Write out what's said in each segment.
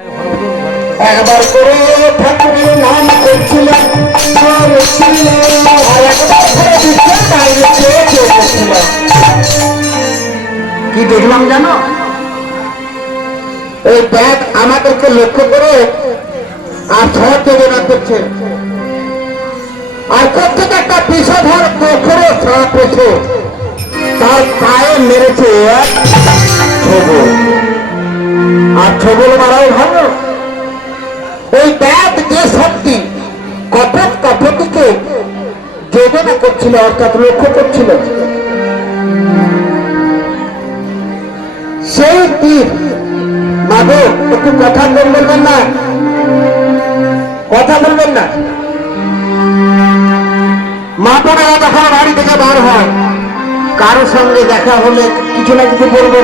একবার করে ঠাকুরের নাম করছিলাম আর একবার করে বিশ্বের বাইরে চেয়ে চলেছিলাম। কি দেখলাম জানো? এই ব্যাগ আমাদেরকে লক্ষ্য করে আর ঝড় যোজনা করছে, আর প্রত্যেক একটা বিষধর কখনো সাপ এসে তার পায়ে মেরেছে এক ছবল, আর ছবল মারাও ভালো। ওই ব্যাগ যে শক্তি কপট কপটিকে যোজনা করছিল, অর্থাৎ লক্ষ্য করছিল, সেই তীর মাধব একটু কথা বলবেন না, কথা বলবেন না। মা বোনেরা যখন বাড়ি থেকে বার হয়, কারোর সঙ্গে দেখা হলে কিছু না কিছু বলবে।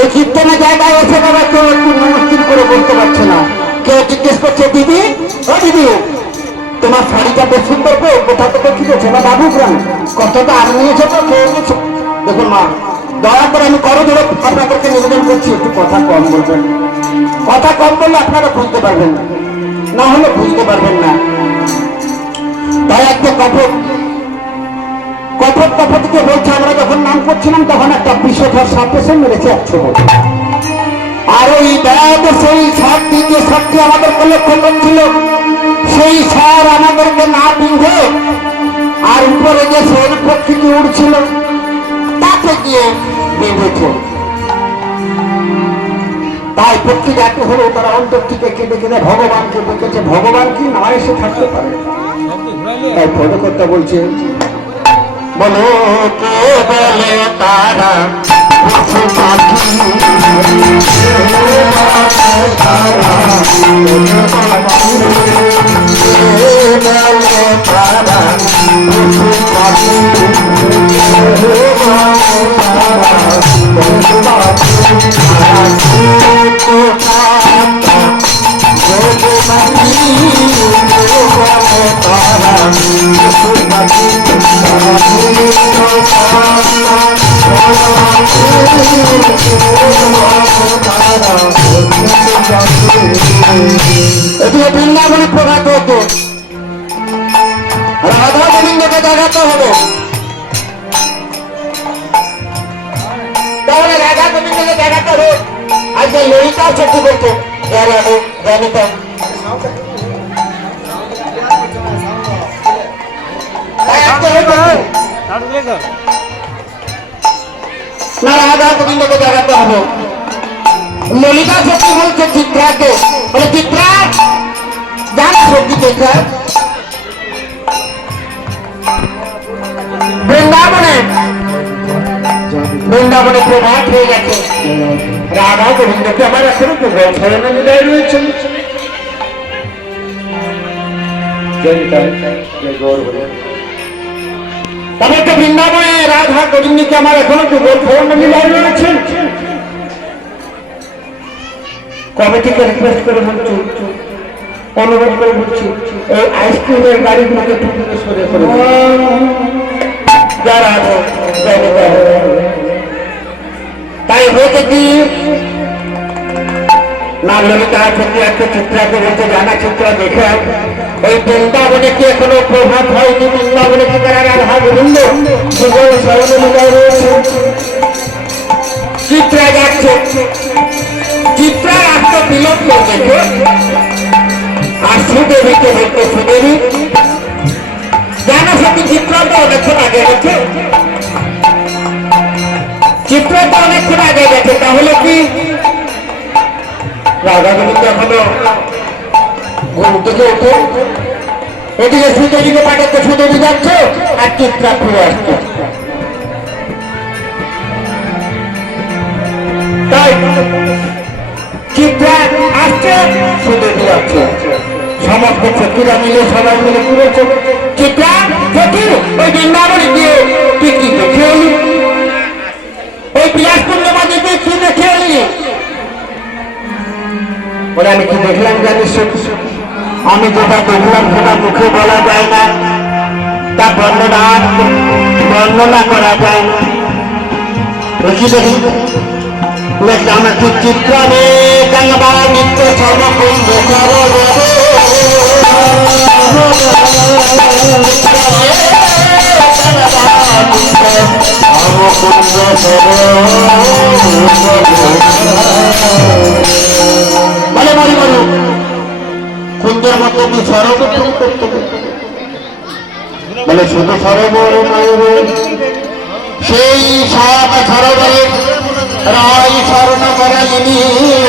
এই কীর্তনের জায়গায় এসে বাবা কেউ একটু নমস্কার করে বলতে পারছে না। কেউ জিজ্ঞেস করছে, দিদি ও দিদি তোমার শাড়িটা বেশ সুন্দর গো, কোথা থেকে কিনেছো না বাবু গ্রাম, কতটা আর নিয়েছো তো খেয়ে গেছো। দেখুন মা, দয়া করে আমি করো ধরে আপনাদেরকে নিবেদন করছি, একটু কথা কম বলবেন। কথা কম বললে আপনারা বুঝতে পারবেন না, না হলে বুঝতে পারবেন না। তাই একটা কপট কপট কপটকে বলছে, আমরা যখন নাম করছিলাম তখন একটা বিষধর সাপ এসে মেরেছে এক ছবল। আর ওই ব্যাগ সেই সাপ দ্বিতীয় সাপটি আমাদেরকে লক্ষ্য করছিল, সেই সার আমাদেরকে না বিঁধে আর উপরে যে সেই পক্ষীটি উড়ছিল তাকে গিয়ে বেঁধেছে। তাই পক্ষী যাকে হলো তারা অন্তর থেকে কেঁদে কেঁদে ভগবানকে ডেকেছে, ভগবান কি না এসে থাকতে পারে। তাই পদকর্তা বলছে, বলো কে বলে তারা পশু পাখি, এদিকে বৃন্দাবনে প্রভাত হতো, রাধা গোবিন্দকে দেখাতে হবে। তাহলে রাধা গোবিন্দকে দেখাতে হবে। আজকে ললিতাও চক্ষু করতো, জানিতা না, রাধা গোবিন্দকে দেখাতে হবে। ললিতা শক্তি বলছে চিত্রাকে, বলে চিত্রা জানা শক্তি চিত্রা বৃন্দাবনে প্রভাত হয়ে গেছে। রাধা গোবিন্দকে আমার এখনো গোবর্ধনে বিদায় রয়েছে। তবে তো বৃন্দাবনে রাধা গোবিন্দকে আমার এখনো গোবর্ধনে বিদায় রয়েছে। কবে থেকে রিকোয়েস্ট করে বলছি, অনুরোধ করে বলছি, এই আইসক্রিমের গাড়িগুলোকে টুকুরে সরে করে যারা তাই হয়েছে কি না, ললিতা সত্যি একটা চিত্রাকে বলতে জানা চিত্রা দেখে ওই বৃন্দাবনে কি এখনো প্রভাত হয়নি, বৃন্দাবনে কি তারা রাধা গোবিন্দ সুগম শরণে বিদায় রয়েছে। চিত্রা যাচ্ছে, চিত্রা রাস্তা বিলম্ব দেখে আর সুদেবীকে বলতে, সুদেবী জানা সত্যি চিত্রটা অনেকক্ষণ আগে গেছে, চিত্রটা অনেকক্ষণ আগে গেছে, তাহলে কি রাধা গোবিন্দ এখনো ঘুম থেকে ওঠে? এদিকে সুদেবীকে পাঠাতে সুদেবী যাচ্ছে আর চিত্রা ফিরে আসছে। তাই চিত্রা আসছে, সুদেবী যাচ্ছে, সমস্ত সখীরা মিলে সবাই মিলে ঘুরেছে। চিত্রা সখী ওই বৃন্দাবনে গিয়ে তুই কি দেখে এলি? ওই বিলাস পূর্ণিমা দেখে কি দেখে এলি? বলে আমি কি দেখলাম জানিস? আমি যেটা দেখলাম সেটা মুখে বলা যায় না, তা বর্ণনা করা যায় না। কি দেখি? আমাকে চিত্র মুকুন্দ বলে বলি বলো কুঞ্জের মতো কি সরোবর করতে বলে শুধু সরোবর সেই সব সরোবরে রায় স্মরণ করাইনি